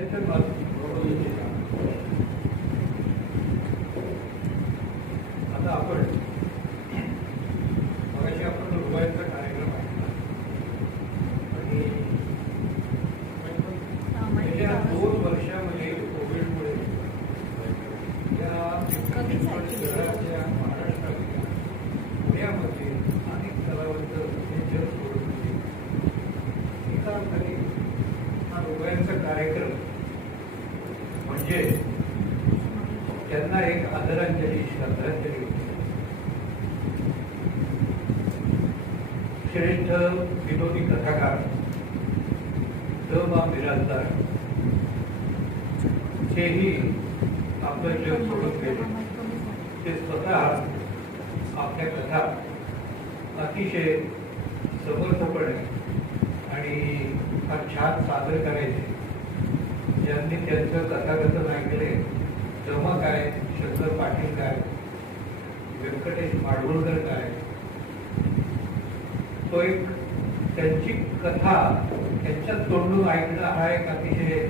आता आपण मगाशी आपण रुग्णांचा कार्यक्रम ऐकला आणि गेल्या 2 वर्षामध्ये कोविडमुळे या शहराच्या महाराष्ट्रातल्या पुण्यामध्ये अनेक कलावंत हे जग सोडून गेले. एका अर्थाने हा रुग्णांचा कार्यक्रम म्हणजे त्यांना एक आदरांजली श्रद्धांजली होती. श्रेष्ठ विनोदी कथाकार द मा बिराजदार हेही आपलं जग सोडून गेले. ते स्वतः आपल्या कथा अतिशय समर्थपणे आणि फार छान सादर करायचे. ज्यांनी त्यांचं कथाकथन ऐकले तेव्हा काय, शंकर पाटील काय, व्यंकटेश माडगुळकर काय, तो एक त्यांची कथा त्यांच्या तोंडून ऐकणं हा एक अतिशय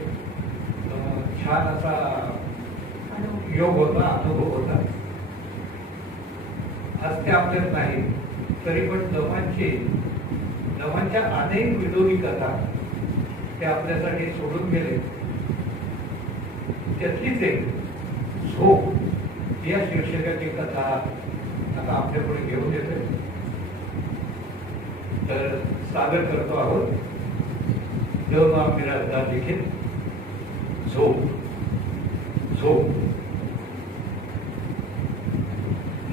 छान असा योग होता, अनुभव होता. आज ते आपल्यात नाही तरी पण नवांच्या अनेक विनोदी कथा ते आपल्यासाठी सोडून गेले. त्यातलीच एक झोप या शीर्षकाची कथा आता आपल्या पुढे घेऊन येतोय. तर सादर करतो आहोत द मा बिराजदार लिखित झोप.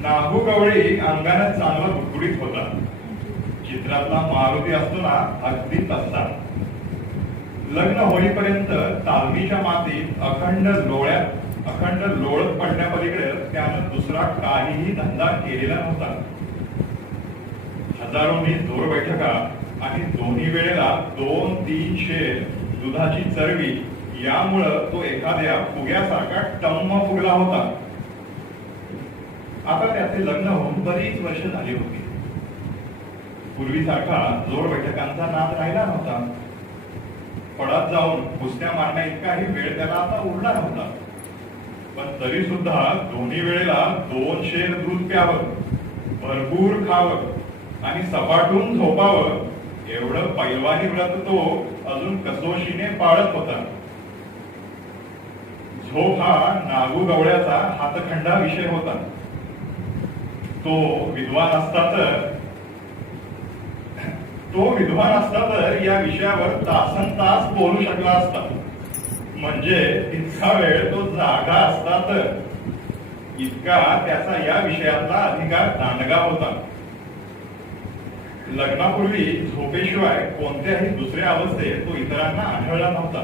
नागू गवळी अंगाने चांगला गुडगुडीत होता. चित्रातला मारुती असतो ना, अगदी तसा. लग्न होईपर्यंत तालमीच्या मातीत अखंड लोळत पडण्यापलीकडे त्यानं दुसरा काहीही धंदा केलेला नव्हता. हजारोंनी जोर बैठका आणि दोन्ही वेळेला 2-3 शेर दुधाची चरबी यामुळं तो एखाद्या फुग्यासारखा टम्म फुगला होता. आता त्याचे लग्न होऊन बरीच वर्ष झाली होती. पूर्वीसारखा जोर बैठकांचा नाद राहिला नव्हता. पडात जाऊन कुस्त्या मारण्या इतकाही वेळ त्याला आता उरला नव्हता. पण तरी सुद्धा दोन्ही वेळेला 2 शेर दूध प्यावं, भरपूर खावं आणि सपाटून झोपावं एवढं पैलवानी व्रत तो अजून कसोशीने पाळत होता. झोप हा नागू गवळ्याचा हातखंडा विषय होता. तो विद्वान असता तर या विषयावर तासनतास बोलू शकला असता. म्हणजे इतका वेळ तो जागा असता तर. इतका त्याचा या विषयातला अधिकार दांडगा होता. लग्नापूर्वी झोपेशिवाय कोणत्याही दुसऱ्या अवस्थेत तो इतरांना आढळला नव्हता.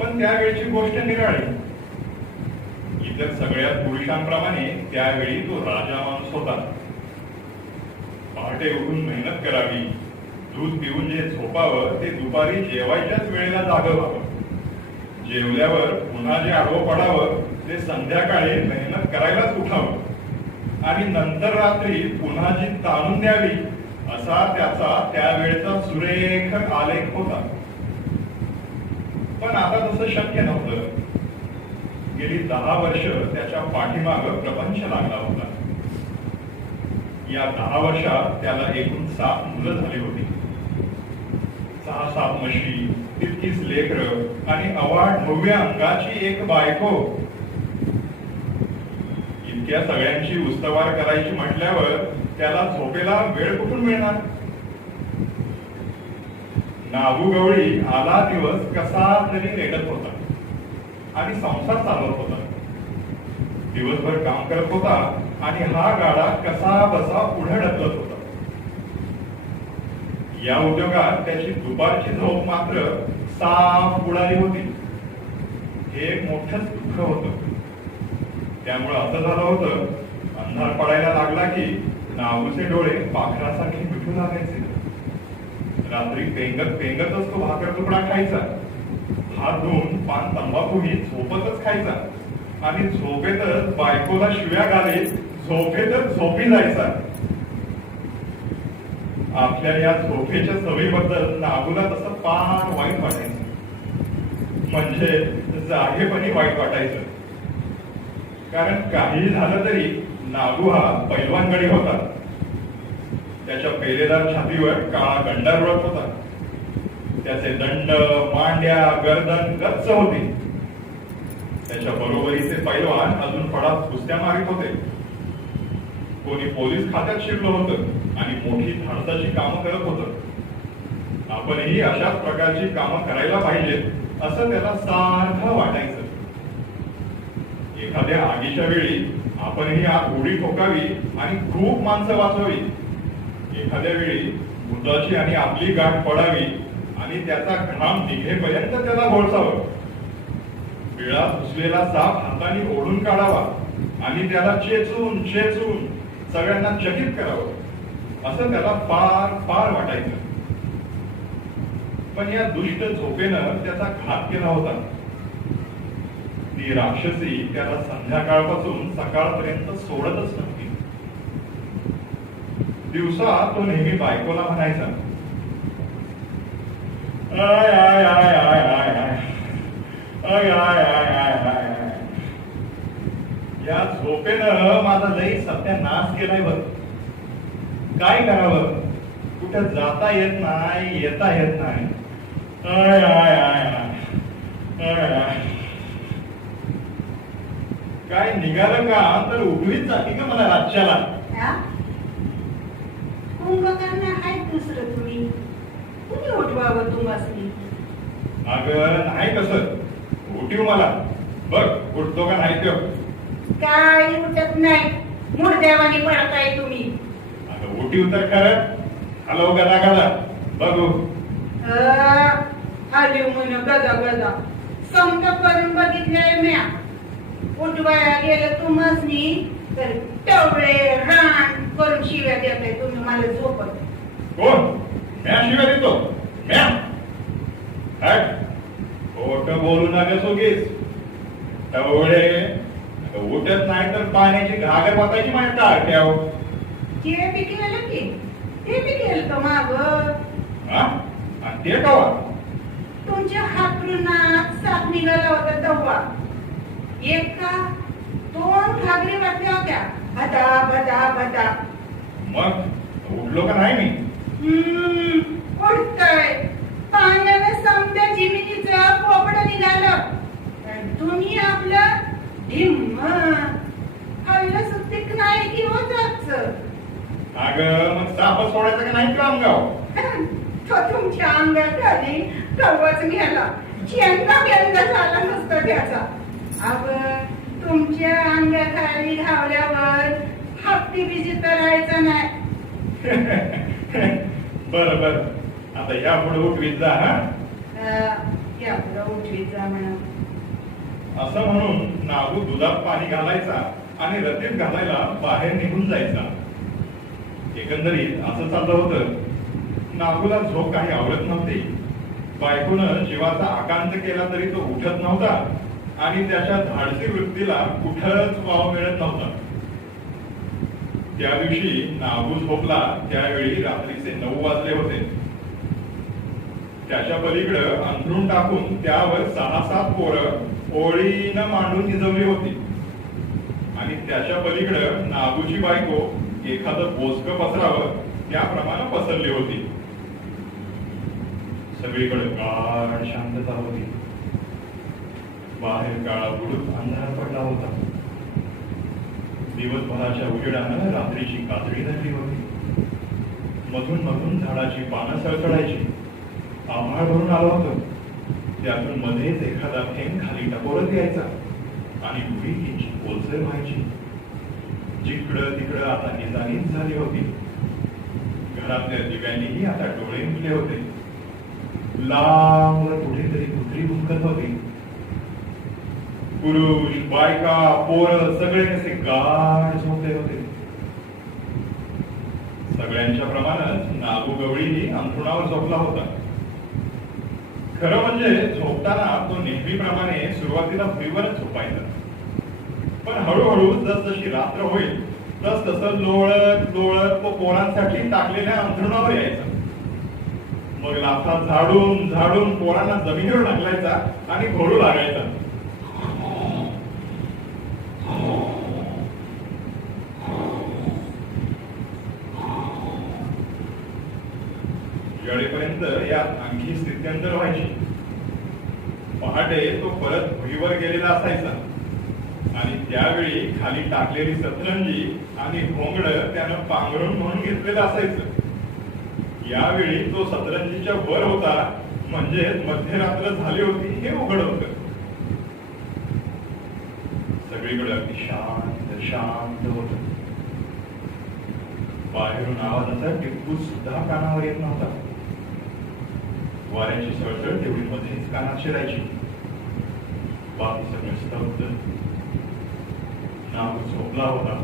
पण त्यावेळची गोष्ट निराळी. इतर सगळ्या पुरुषांप्रमाणे त्यावेळी तो राजा माणूस होता. पहाटे उठून मेहनत करावी, दूध पिऊन जे झोपावं ते दुपारी जेवायच्याच वेळेला जागं व्हावं. जेवल्यावर पुन्हा जे आडवं पडावं ते संध्याकाळी मेहनत करायलाच उठावं आणि नंतर रात्री पुन्हा जी ताणून द्यावी असा त्याचा त्यावेळेचा सुरेख आलेख होता. पण आता तसं शक्य नव्हतं. गेली 10 वर्ष त्याच्या पाठीमाग प्रपंच लागला होता. या 10 वर्षात त्याला एकूण 7 मुलं झाली होती. 6-7 म्हशी, तितकीच लेकरं आणि अवाढ भव्य अंगाची एक बायको. इतक्या सगळ्यांची उस्तवार करायची म्हटल्यावर त्याला झोपेला वेळ कुठून मिळणार. नागू गवळी आला दिवस कसा तरी रेटत होता आणि संसार चालवत होता. दिवसभर काम करत होता आणि हा गाडा कसा बसा पुढे ढकलत होता. या उद्योगात त्याची दुपारची झोप मात्र साफ उडाली होती. हे एक मोठंच दुःख होतं. त्यामुळं असं झालं होतं, अंधार पडायला लागला की नागूचे डोळे पाखरासारखे मिठू लागायचे. रात्री पेंगतच तो भाकर तुकडा खायचा. हात धुवून पान तंबाखूही झोपतच खायचा आणि झोपेतच बायकोला शिव्या घालीत झोपेतच झोपी जायचा. आपल्या या झोपेच्या सवयीबद्दल नागूला तसं फार वाईट वाटायचं. म्हणजे जागेपणी वाईट वाटायचं. कारण काही झालं तरी नागू हा पैलवानगडी होता. त्याच्या पेलेदार छातीवर काळा गंडा रुळत होता. त्याचे दंड, मांड्या, गर्दन गच्च होती. त्याच्या बरोबरीचे पैलवान अजून फडात कुस्त्या मारित होते. कोणी पोलीस खात्यात शिरलं होतं आणि मोठी धाडसाची कामं करत होतं. आपणही अशाच प्रकारची कामं करायला पाहिजेत असं त्याला सारखं वाटायचं. एखाद्या आगीच्या वेळी आपणही आग उडी ठोकावी आणि खूप माणसं वाचवावी. एखाद्या वेळी बुद्धाची आणि आपली गाठ पडावी आणि त्याचा घाम निघेपर्यंत त्याला घोळसावं. बिळात घुसलेला साप हाताने ओढून काढावा आणि त्याला चेचून चेचून सगळ्यांना चकित करावं असं त्याला फार फार वाटायचं. पण या दुष्ट झोपेनं त्याचा घात केला होता. ती राक्षसी त्याला संध्याकाळपासून सकाळपर्यंत सोडतच नव्हती. दिवसा तो नेहमी बायकोला म्हणायचा, I I I I I I I I I I I. या झोपेनं माझा लई सत्यानाश केलाय बघ. काय करावं, कुठे जाता येत नाही, येता येत नाही. I I I I I. काय निघालं का तर उठवीत जाते का मला राज्याला. कुंभकर्ण आहे दुसरं तुम्ही उठवावं तुम्हाला. अगं नाही कसं उठीव मला. बघ उठतो का नाही तो. काय उठत नाही, मुर्द्यावानी पडताय तुम्ही. अगं उठीव तर खरं. हॅलो गदा गदा बघू. आली म्हण गदा गदा समज करून बघितलंय म्या. उठवायला गेलं तुम्हासनी तर तेवढे रान करून शिव्या देताय तुम्ही मला झोपत. कोण म्या शिव्या देतो. म्या खोट बोलू नका सोगीस. तेवढे उठत नाही तर पाण्याची घागर वाचायची माझ्या टाळक्याव. ते बी केलं की ते बी केलं तर माग. आणि ते कवा तुमच्या हातरुणात साप निघाला होता तेव्हा. एक का दोन घागरी वाटल्या होत्या भदा भदा भदा. मग उठलो का नाही मी. उठतय पाण्याने समजा जिमिनीचं पोपड निघालं. तुम्ही आपलं ढिम्म हल्लं सुट्टीक नाही की होतच. अगं मग साप सोडायचा का नाही तुला अंगाव. तो तुमच्या अंगात आली तवाच घ्याला. चेंदा बेंदा झाला नसतं त्याचा. अग तुमच्या अंगाखाली घावल्यावर हप्ती बिजी करायचा नाही. बर बर आता या पुढे उठवीत जा. या पुढे उठवीत जा म्हणा. असं म्हणून नागू दुधात पाणी घालायचा आणि रतीत घालायला बाहेर निघून जायचा. एकंदरीत असं चाललं होतं. नागूला झोप काही आवडत नव्हती. बायकोनं जीवाचा आकांत केला तरी तो उठत नव्हता आणि त्याच्या धाडसी वृत्तीला कुठंच वाव मिळत नव्हता. त्या दिवशी नागू झोपला त्यावेळी रात्रीचे 9 वाजले होते. त्याच्या पलीकडं अंथरूण टाकून त्यावर 6-7 पोरं ओळीनं मांडून निजवली होती आणि त्याच्या पलीकडं नागूची बायको एखादं बोचकं पसरावं त्याप्रमाणे पसरली होती. सगळीकडे गाढ शांतता होती. बाहेर काळा बुडून अंधार पडला होता. दिवसभराच्या उजेडानं रात्रीची कातडी धरली होती. मधून मधून झाडाची पानं सळसळायची. आभाळ भरून आलं होतं. त्यातून मध्येच एखादा थेंब खाली टपोरत यायचा आणि भुईची ओलसर व्हायची. जिकडं तिकडं आता निजानीच झाली होती. घरातल्या दिव्यांनीही आता डोळे मिटले होते. लांब कुठेतरी कुत्री भुंकत होती. पुरुष बायका पोरं सगळे कसे गाढ झोपले होते. सगळ्यांच्या प्रमाणात नागू गवळीही अंथरुणावर झोपला होता. खरं म्हणजे झोपताना तो नेहमीप्रमाणे सुरुवातीला भुईवरच झोपायचा. पण हळूहळू जसजशी रात्र होईल तस तसं लोळत लोळत तो पोरांसाठी टाकलेल्या अंथरुणावर यायचा. मग लाथा झाडून झाडून पोरांना जमिनीवर टाकलायचा आणि घोडू लागायचा. वेळेपर्यंत यात आणखी स्थित्यंतर व्हायची. पहाटे तो परत भुईवर गेलेला असायचा आणि त्यावेळी खाली टाकलेली सतरंजी आणि घोंगड त्यानं पांघरून म्हणून घेतलेलं असायचं. यावेळी तो सतरंजीच्या वर होता म्हणजे मध्यरात्र झाली होती हे उघड होत. सगळीकडे अगदी शांत शांत होत. बाहेरून आवाजाचा टिपू सुद्धा कानावर येत नव्हता. वाऱ्याची सळसळ तेवढी मध्येच कानात शिरायची. बाकी सगळं स्तब्ध. नाग झोपला होता.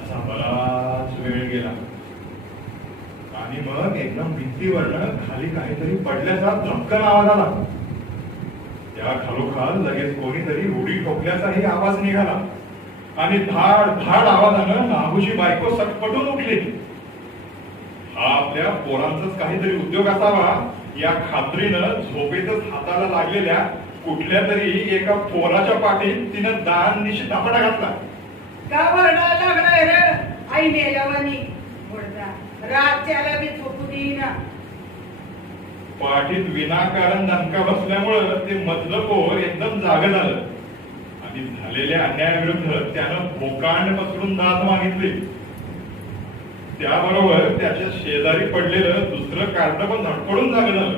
असा बराच वेळ गेला आणि मग एकदम भिंतीवरनं खाली काहीतरी पडल्याचा धक्कन आवाज आला. त्या खालोखाल लगेच कोणीतरी उडी ठोकल्याचाही आवाज निघाला आणि धाड धाड आवाजानं नागूची बायको सटपटून उठली. हा आपल्या पोरांचाच काहीतरी उद्योग असावा या खात्रीनं झोपेतच हाताला लागलेल्या कुठल्या तरी एका पोराच्या पाठीत तिनं दान निशी दापडा घातला. का वरडायला लागलाय रे आई मेल्यावानी वरडा रातच्याला बी झोपू देईना. पाठीत विनाकारण दणका बसल्यामुळं ते मधलं पोर एकदम जागं झालं आणि झालेल्या अन्यायाविरुद्ध त्यानं भोकांड पसरून दाद मागितली. त्याबरोबर त्याच्या शेजारी पडलेलं दुसरं कार्ड पण धडपडून जागं झालं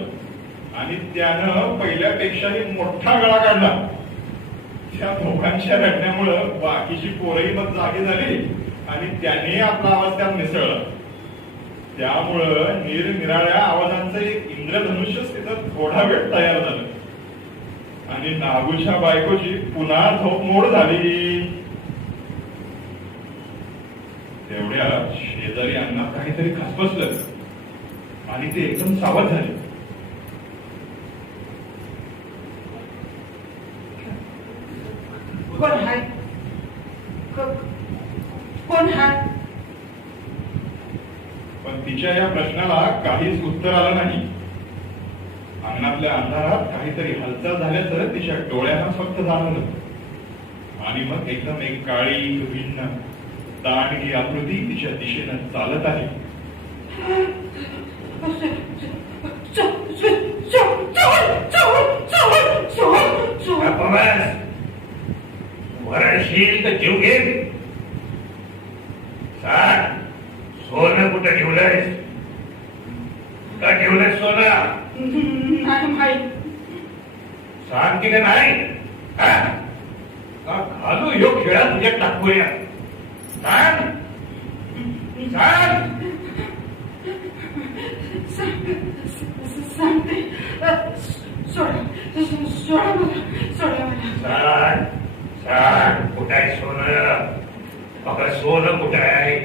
आणि त्यानं पहिल्यापेक्षाही मोठा गळा काढला. त्या दोघांच्या रडण्यामुळं बाकीची पोरही मग जागी झाली आणि त्याने आपला आवाज त्यात मिसळला. त्यामुळं निरनिराळ्या आवाजांचं एक इंद्रधनुष्यच तिथं थोडा वेळ तयार झालं आणि नागूच्या बायकोची पुन्हा झोपमोड झाली. तेवढ्या शेजारी अन्नात काहीतरी खसबसलं आणि ते एकदम सावध झाले. कोण हाय कोण हाय. पण तिच्या या प्रश्नाला काहीच उत्तर आलं नाही. अंगणातल्या अंधारात काहीतरी हालचाल झाल्याचं तिच्या डोळ्यांना फक्त जाणवलं आणि मग एकदम एक काळी भिन्न दांडगी आकृती तिच्या दिशेनं चालत आली. वरशील तर जीव घे. सांग सोनं कुठं ठेवलंयस. का ठेवलंयस सोनं. नाही माहित. सांग की नाही. का घालू ह्यो खेळा तुझ्या टाकूया. सांग सांग. सांगते सोडा मला. सांग सांग कुठं आहे सोनं. बघा सोनं कुठं आहे.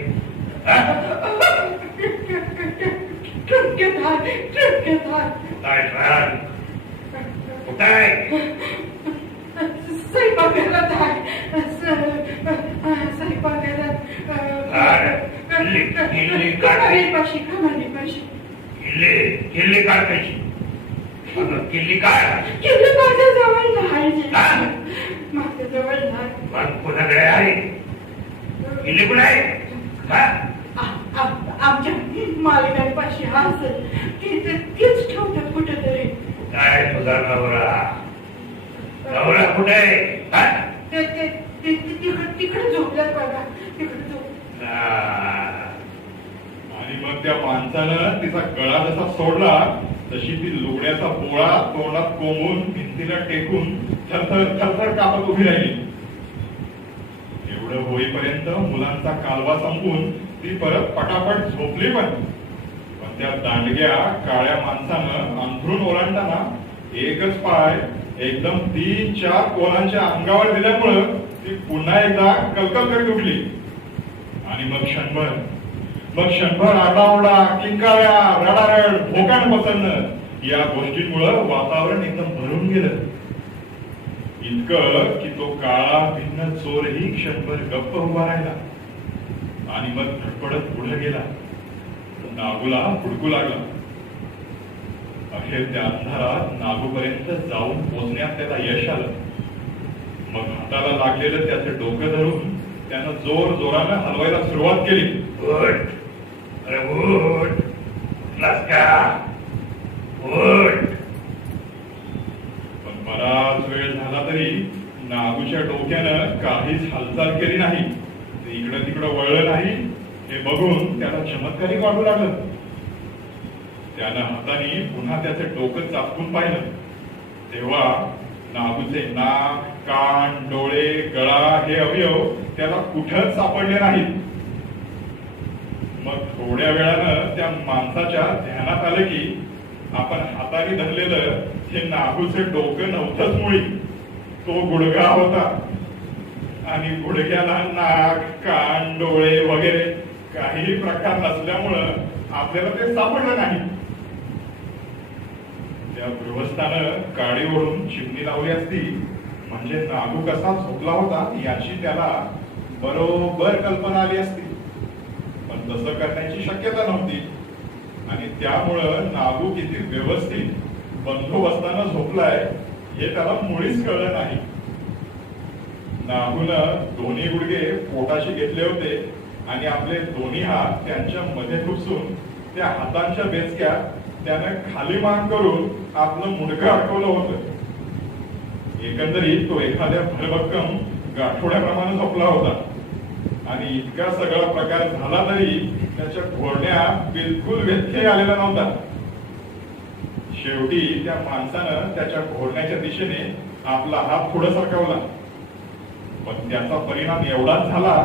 काय सांग कुठं आहे. स्वयंपाकघरात आहे. स्वयंपाकघरात किल्ली कमानीपाशी कमानीपाशी. किल्ली काढायची. किल्ली काय. किल्ली माझ्या जवळ नाही. माझ्या जवळ नाही. मग कुणाकडे आहे. किल्ली कुठे आहे. आमच्या मालकांपाशी असेल. तीच ठेवतात कुठेतरी. काय तुझा नवरा. नवरा कुठे आहे. तिकडे झोपल्यात बघा. तिकडे झोप. आणि मग त्या माणसानं तिचा गळा जसा सोडला तशी ती लुगड्याचा पोळा तोंडात कोंबून भिंतीला टेकून थरथर थरथर कापत उभी राहिली. एवढं होईपर्यंत मुलांचा कालवा संपून ती परत पटापट झोपली. पण त्या दांडग्या काळ्या माणसानं अंथरून ओलांडताना एकच पाय एकदम 3-4 पोरांच्या अंगावर दिल्यामुळं ती पुन्हा एकदा कलकल करीत उठली. आणि मग क्षणभर आरडाओरडा, किंकाळ्या, रडारड, भोकाण पसरणं या गोष्टींमुळं वातावरण एकदम भरून गेलं. इतकं की तो काळा भिन्न चोरही क्षणभर गप्प उभा राहिला आणि मग धडपडत पुढे गेला. नागूला हुडकू लागला. अखेर त्या अंधारात नागूपर्यंत जाऊन पोचण्यात त्याला यश आलं. मग हाताला लागलेलं त्याचं डोकं धरून त्यानं जोर जोरानं हलवायला सुरुवात केली. उठ, अरे उठ, उठलास का? उठ. पण बराच वेळ झाला तरी नागूच्या डोक्यानं काहीच हालचाल केली नाही. ते इकडं तिकडं वळलं नाही. हे बघून त्याला चमत्कारिक वाटू लागलं. त्यानं हाताने पुन्हा त्याचं डोकं चापकून पाहिलं. तेव्हा नागूचे नाक, कान, डोळे, गळा हे अवयव त्याला कुठंच सापडले नाहीत. मग थोड्या वेळानं त्या माणसाच्या ध्यानात आलं की आपण हाताने धरलेलं हे नागूचं डोकं नव्हतंच मुळी, तो गुडघा होता. आणि गुडघ्याला नाक, कान, डोळे वगैरे काही प्रकार नसल्यामुळं आपल्याला ते सापडलं नाही. त्या गृहस्थानं काडी ओढून चिमणी लावली असती म्हणजे नागू कसा झोपला होता याची त्याला बरोबर कल्पना आली असती. पण तसं करण्याची शक्यता नव्हती आणि त्यामुळं नागू किती व्यवस्थित बंदोबस्तानं झोपलाय हे त्याला मुळीच कळलं नाही. नागूनं दोन्ही गुडघे पोटाशी घेतले होते आणि आपले दोन्ही हात त्यांच्या मध्ये घुसून त्या हातांच्या बेचक्यात त्याने खाली मान करून आपलं मुंडकं अडकवलं होतं. एकंदरीत तो एखाद्या भरभक्कम गाठोड्याप्रमाणे झोपला होता आणि इतका सगळा प्रकार झाला तरी त्याच्या घोरण्यात बिलकुल व्यत्यय आलेला नव्हता. शेवटी त्या माणसानं त्याच्या घोरण्याच्या दिशेने आपला हात पुढे सरकवला. पण त्याचा परिणाम एवढाच झाला,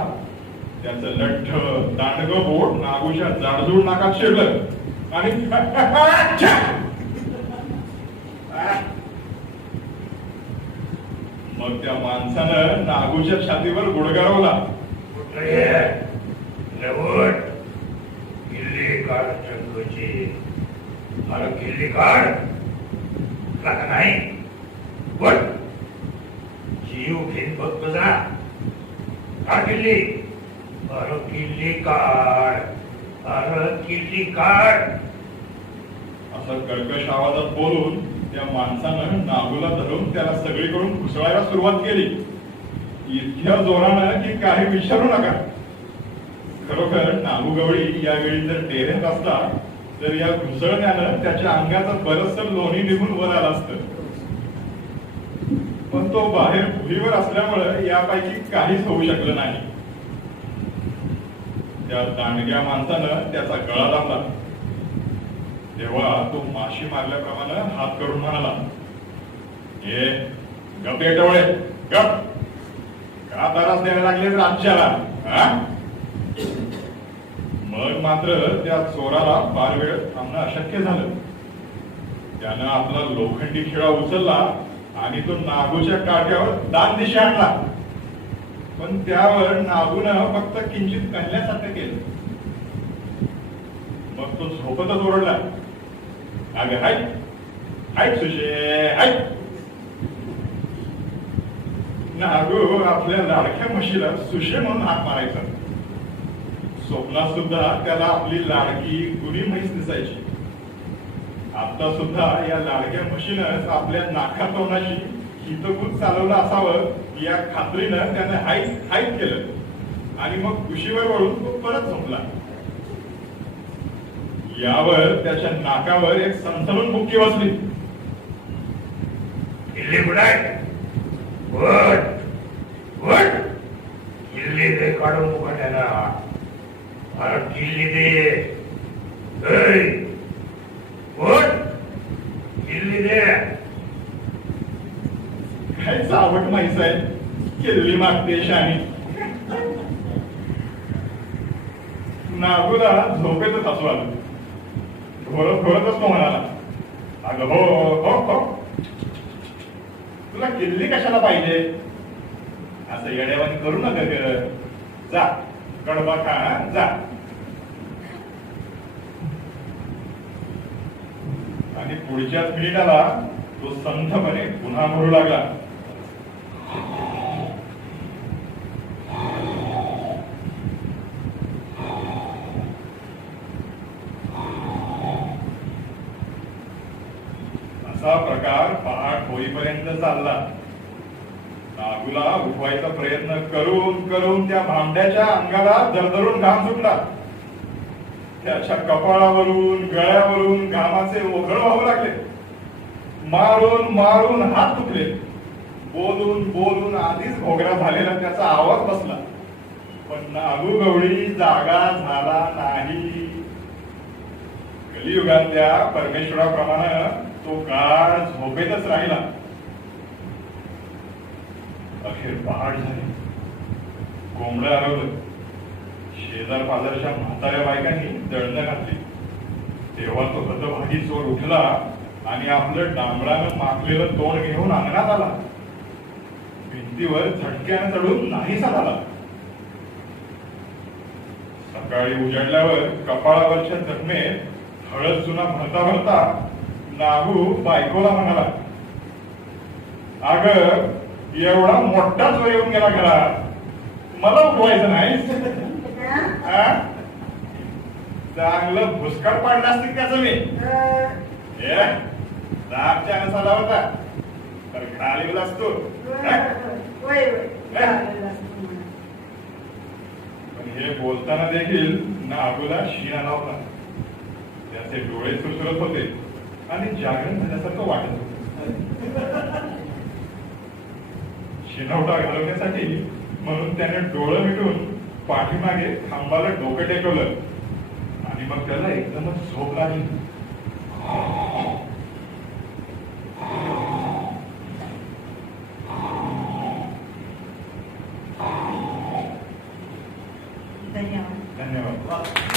त्याचं लठ्ठ दांडगं बोट नागूच्या जाडजूड नाकात शिरलं आणि मग त्या माणसानं नागूच्या छातीवर गुडगरवला. किल्ली काढ चंद्रची, अरे किल्ली काढ नाही. जीव घेऊन बघ तुझा, काढ किल्ली. अरे किल्ली काढ, अरे किल्ली काढ. असं कर्कश आवाजात बोलून त्या माणसानं नागूला धरून त्याला सगळीकडून घुसळायला सुरुवात केली. इतक्या जोरानं की काही विचारू नका. खरोखर नागू गवळी यावेळी जर डेऱ्यात असता तर या घुसळण्यानं त्याच्या अंगाचं बरचसं लोणी निघून वर आलं असतं. पण तो बाहेर भुईवर असल्यामुळे यापैकी काहीच होऊ शकलं नाही. त्या दांडग्या माणसानं त्याचा गळा दाबला. तेव्हा तो माशी मारल्याप्रमाणे हात करून म्हणाला, हे गप येटवळे, गप. का त्रास द्यायला लागले राज्याला? मग मात्र त्या चोराला फार वेळ थांबणं अशक्य झालं. त्यानं आपला लोखंडी खिळा उचलला आणि तो नागूच्या काट्यावर दान दिशे आणला. पण त्यावर नागूनं फक्त किंचित कणल्यासारखं केलं. मग तो झोपतच ओरडला, अगं हाय हाय सुशे हाय. नागू आपल्या लाडक्या म्हशीला सुशे म्हणून हाक मारायचा. स्वप्नात सुद्धा त्याला आपली लाडकी गुणी म्हैस दिसायची. आता सुद्धा या लाडक्या म्हशीनं आपल्या नाका तोंडाशी हितगुज चालवलं असावं या खात्रीनं त्याने हाईट हाईट केलं आणि मग कुशीवर वळून तो परत झोपला. यावर त्याच्या नाकावर एक सनसनून बुक्की बसली. किल्ली बुडाय, वट वट. किल्ली दे काढून मुकाट्याला. अरे किल्ली दे, वट किल्ली दे. काय चावट म्हैस आहे, किल्ली मागते शानी. नागूला झोपेतच हसू आलं. घोरतच तो म्हणाला, अगं हो हो हो, तुला किल्ली कशाला पाहिजे? असं येड्यावानी करू नका ग. जा कडबा खा, जा. आणि पुढच्याच मिनिटाला तो संथपणे पुन्हा घोरू लागला. प्रकार पहाट होईपर्यंत चालला. नागूला उठवायचा प्रयत्न करून करून त्या भांड्याच्या अंगाला दरदरून घाम सुटला. त्याच्या कपाळावरून गळ्यावरून घामाचे ओघळ वाहू लागले. मारून मारून हात दुखले. बोलून बोलून आधीच घोगरा झालेला त्याचा आवाज बसला, पण नागू गवळी जागा झाला नाही. कलियुगातल्या परमेश्वराप्रमाणे तो काळ झोपेतच राहिला. अखेर पहाट झाली. कोंबडं हरवलं. शेजार पाजारच्या म्हाताऱ्या बायकांनी दळणं घातली. तेव्हा तो हतभागी चोर उठला आणि आपलं डांबरानं माखलेलं तोंड घेऊन अंगणात आला. भिंतीवर झटक्यानं चढून नाहीसा झाला. सकाळी उजाडल्यावर कपाळावरच्या जखमेत हळद चुना भरता भरता नागू बायकोला म्हणाला, अगं एवढा मोठा चोर येऊन गेला घरात, मला उठवायचं नाही? चांगलं भुसकाळ पाडलं असतील का तुम्ही? दाबच्या नसाला होता तर खाली असतो. पण हे बोलताना देखील नागूला शीण आला होता. त्याचे डोळे सुरसुरत होते आणि जागरण झाल्यासारखं वाटत होतं. शिनवटा घालवण्यासाठी म्हणून त्याने डोळं मिटून पाठीमागे खांबाला डोकं टेकवलं आणि मग त्याला एकदमच झोप लागली. धन्यवाद. धन्यवाद.